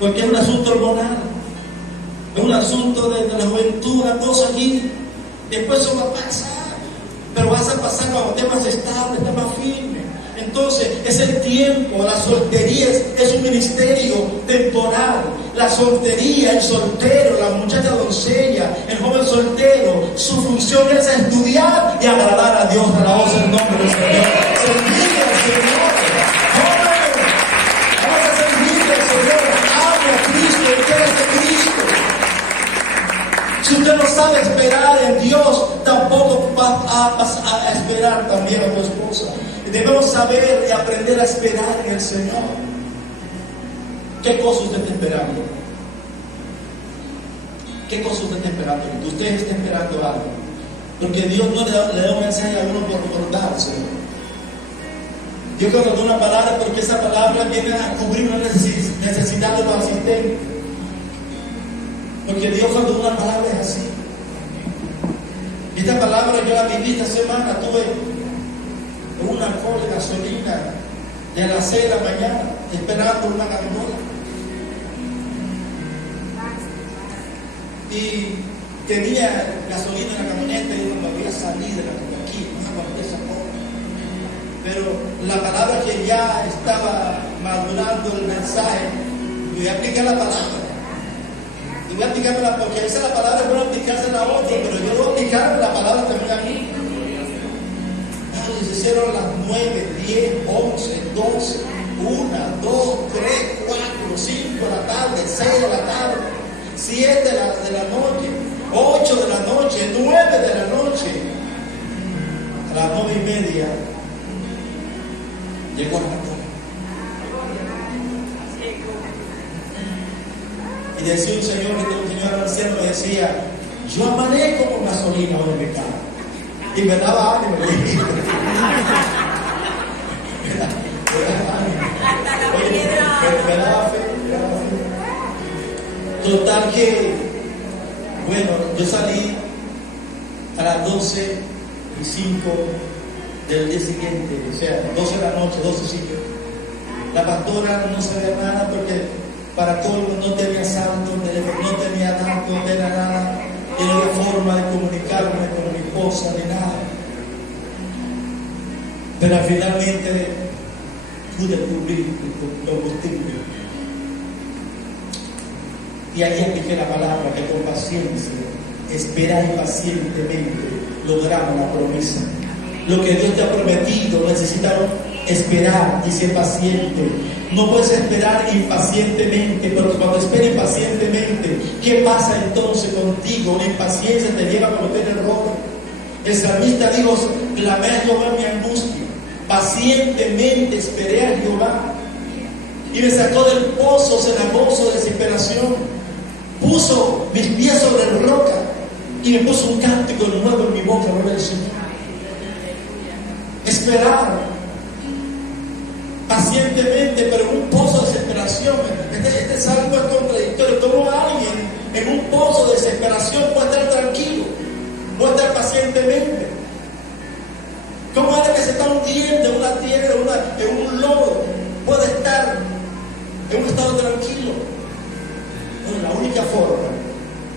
Porque es un asunto hormonal. Es un asunto de la juventud, una cosa aquí. Después eso va a pasar. Pero vas a pasar cuando estés más estable, estés más firme. Entonces, es el tiempo. La soltería es un ministerio temporal. La soltería, el soltero, la muchacha doncella, el joven soltero, su función es estudiar y agradar a Dios. Alabados el nombre del Señor. Servirle al Señor. Jóvenes, vamos a servirle al Señor. Ame a Cristo, entérese de Cristo. Si usted no sabe esperar en Dios, tampoco va a esperar también a tu esposa. Debemos saber y aprender a esperar en el Señor. ¿Qué cosa usted está esperando? ¿Qué cosa usted está esperando? Usted está esperando algo. Porque Dios no le da un mensaje a uno por darse. Dios cuando da una palabra, porque esa palabra viene a cubrir una necesidad de los asistentes. Porque Dios cuando da una palabra es así. Esta palabra yo la viví esta semana. Tuve una cola de gasolina de las 6 de la mañana esperando una gandola. Y tenía gasolina en la camioneta y no me había salido de aquí, no aguanté esa cola. Pero la palabra que ya estaba madurando el mensaje, voy a aplicar la palabra. Y voy a aplicarla porque esa es la palabra, voy a aplicarse la otra, pero yo voy a aplicar la palabra también a mí. Se hicieron las 9, 10, 11, 12, 1, 2, 3, 4, 5 de la tarde, 6 de la tarde, 7 de la noche, 8 de la noche, 9 de la noche. A las 9:30 llegó la hora. Y decía un señor anciano, me decía, yo amanezco con gasolina hoy en mi casa. Y me daba ánimo. Me daba fe. Total que, bueno, yo salí a las 12:05 del día siguiente, o sea, 12 de la noche, 12:05. La pastora no sabía nada porque para colmo no tenía saldo, no tenía datos, no tenía nada. Y no había forma de comunicarme con mi esposa ni nada. Pero finalmente pude cubrir el combustible. Y ahí apliqué la palabra que con paciencia, esperar pacientemente, logramos la promesa. Lo que Dios te ha prometido, necesitamos esperar y ser paciente. No puedes esperar impacientemente, porque cuando esperes pacientemente, ¿qué pasa entonces contigo? La impaciencia te lleva a cometer errores. El salmista dijo, clamé a Jehová en mi angustia, pacientemente esperé a Jehová, y me sacó del pozo cenagoso de desesperación, puso mis pies sobre la roca, y me puso un cántico nuevo en mi boca, gloria al Señor. Esperar pacientemente, pero en un pozo de desesperación. Este salmo es contradictorio. ¿Cómo alguien en un pozo de desesperación puede estar tranquilo? Puede estar pacientemente. ¿Cómo alguien que se está hundiendo en una tierra, en un lodo, puede estar en un estado tranquilo?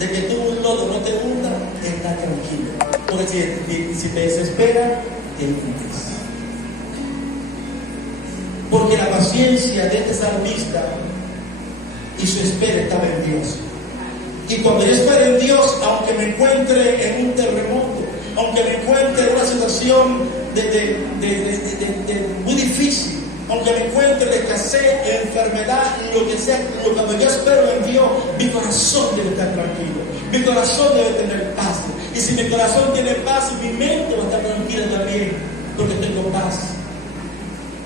de que tú un lodo no te hunda, está tranquilo. Porque si te desespera, te hundes. Porque la paciencia de este salmista y su espera estaba en Dios. Y cuando yo espero en Dios, aunque me encuentre en un terremoto, aunque me encuentre en una situación muy difícil, aunque me encuentre en escasez, en enfermedad, lo que sea, cuando yo espero en Dios, mi corazón debe estar tranquilo, mi corazón debe tener paz. Y si mi corazón tiene paz, mi mente va a estar tranquila también, porque tengo paz.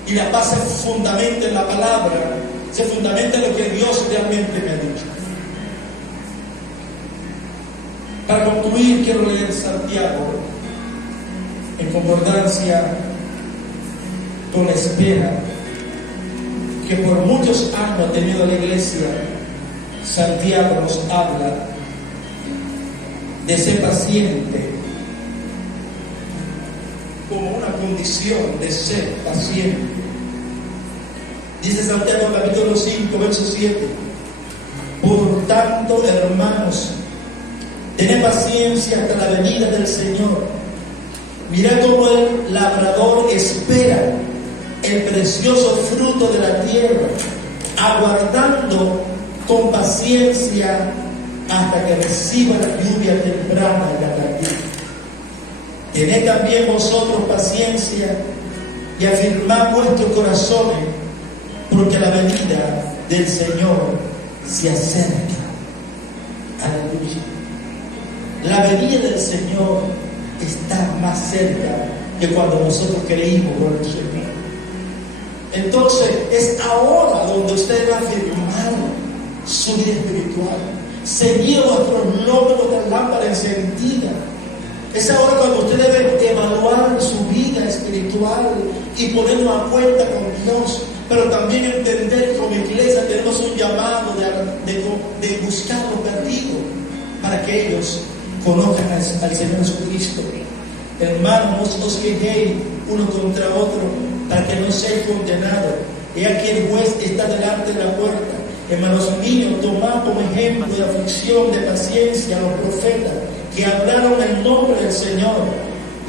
Y la paz se fundamenta en la palabra, se fundamenta en lo que Dios realmente me ha dicho. Para concluir, quiero leer Santiago en concordancia con la espera que por muchos años ha tenido la iglesia. Santiago nos habla de ser paciente como una condición de ser paciente. Dice Santiago capítulo 5, verso 7: por tanto, hermanos, tened paciencia hasta la venida del Señor. Mirad cómo el labrador espera el precioso fruto de la tierra, aguardando con paciencia hasta que reciba la lluvia temprana y la tardía. Tened también vosotros paciencia y afirmad vuestros corazones, porque la venida del Señor se acerca. Aleluya. La venida del Señor está más cerca que cuando nosotros creímos por el Señor. Entonces es ahora donde usted va a afirmar su vida espiritual, seguir vuestros logros de lámpara encendida. Es ahora cuando usted debe evaluar su vida espiritual y ponerlo a cuenta con Dios, pero también entender que como iglesia tenemos un llamado de buscar lo perdido para que ellos conozcan al Señor Jesucristo. Hermanos, no os quejéis uno contra otro para que no seáis condenados. He aquí el juez está delante de la puerta. Hermanos míos, tomad como ejemplo de aflicción, de paciencia a los profetas que hablaron en nombre del Señor.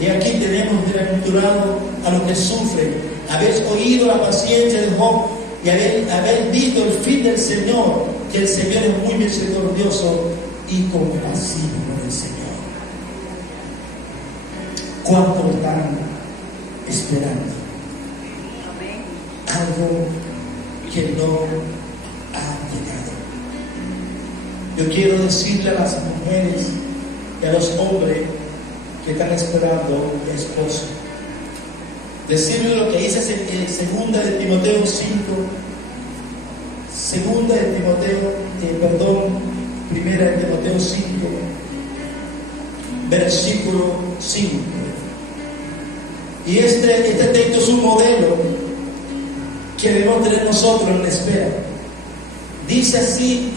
Y aquí tenemos bienaventurado a los que sufren. Habéis oído la paciencia de Job y habéis visto el fin del Señor, que el Señor es muy misericordioso y compasivo con el Señor. ¿Cuánto están esperando? Algo que no ha llegado. Yo quiero decirle a las mujeres y a los hombres que están esperando esposo, decirle lo que dice en 2 de Timoteo 5, 1 de Timoteo 5, versículo 5. Y este texto es un modelo que debemos tener nosotros en la espera. Dice así,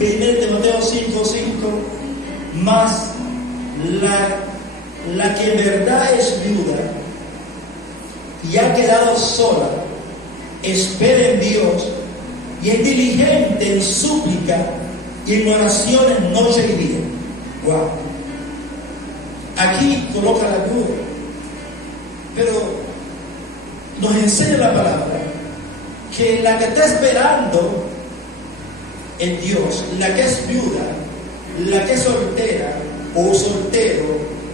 1 Timoteo 5, 5: mas la que en verdad es viuda y ha quedado sola, espera en Dios y es diligente en súplica y en oraciones noche y día. Wow. Aquí coloca la viuda, pero nos enseña la palabra que la que está esperando en Dios, la que es viuda, la que es soltera o soltero,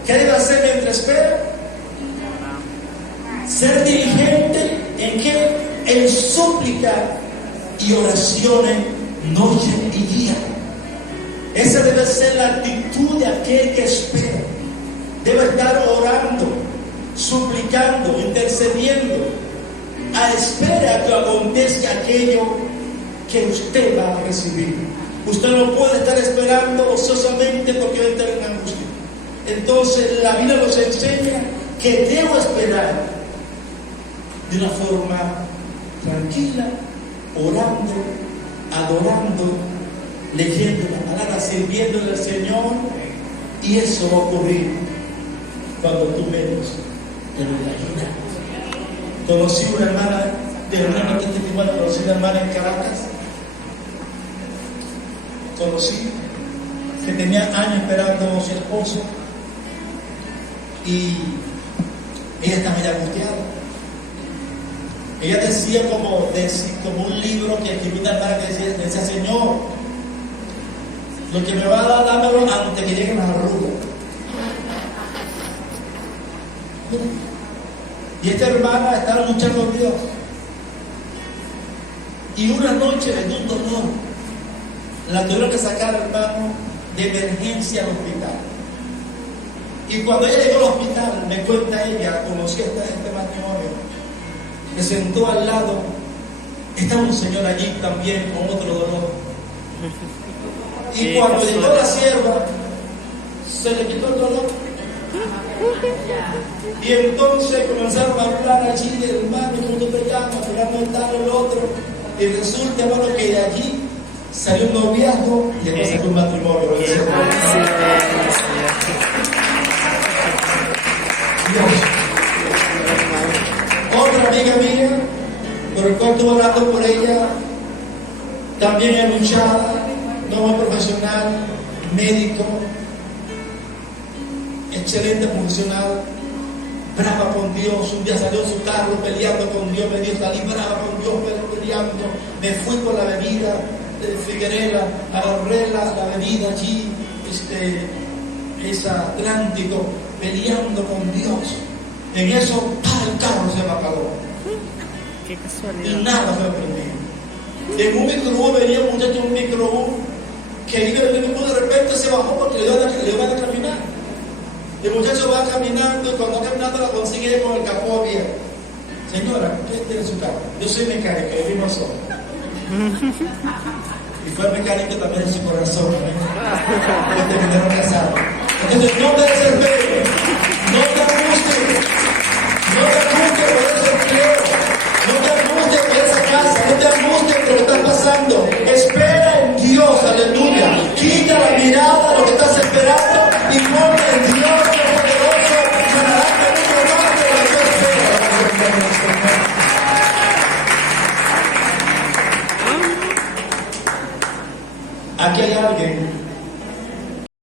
¿qué debe hacer mientras espera? Ser diligente en qué? En súplica y oraciones noche y día. Esa debe ser la actitud de aquel que espera. Debe estar orando, suplicando, intercediendo, a espera que acontezca aquello que usted va a recibir. Usted no puede estar esperando ociosamente porque va a estar en angustia. Entonces la Biblia nos enseña que debo esperar de una forma tranquila, orando, adorando, leyendo la palabra, sirviéndole al Señor, y eso va a ocurrir cuando tú menos te lo imaginas. Conocí una hermana de Hernando Testimonio, conocí una hermana en Caracas, conocí que tenía años esperando a su esposo y ella está muy angustiada. Ella decía como un libro que escribió una hermana que decía, Señor, lo que me va a dar, dámelo antes que lleguen las arrugas. Y esta hermana estaba luchando con Dios. Y una noche le dio un dolor. La tuvieron que sacar, hermano, de emergencia al hospital. Y cuando ella llegó al hospital, me cuenta ella, conoció este matrimonio, me sentó al lado, estaba un señor allí también con otro dolor. Y cuando llegó la sierva, se le quitó el dolor. Y entonces comenzaron a hablar allí, hermano, ¿cómo tú te llamas? Fulano tal, el otro. Y resulta, hermano, que de allí salió un noviazgo y después salió un matrimonio. Dios. Otra amiga mía, por el cual estuve hablando por ella, también es luchada, no muy profesional, médico, excelente profesional, brava con Dios. Un día salió en su carro peleando con Dios, me dijo, salí brava con Dios peleando, me fui con la bebida de Figuerera, agarré la bebida allí, es Atlántico, peleando con Dios. En eso, el carro se me apagó. Qué casualidad. Y nada se me prendió. En un microbús venía un muchacho en un microbús que iba en el microbús, de repente se bajó porque le iba a caminar. El muchacho va caminando y cuando va caminando la consigue con el capó abierto. Señora, ¿qué tiene su carro? Yo soy mecánico, yo vivo solo. Y fue mecánico también en su corazón, que terminaron casados. Entonces no te desesperes, no te angusties, no te angusties por ese empleo, no te angusties por esa casa, no te angusties por lo que está pasando. Espera en Dios, aleluya. Quita la mirada a lo que estás esperando y ponte en Dios, que es poderoso, sanará mucho más de lo que tú esperas. Aquí hay alguien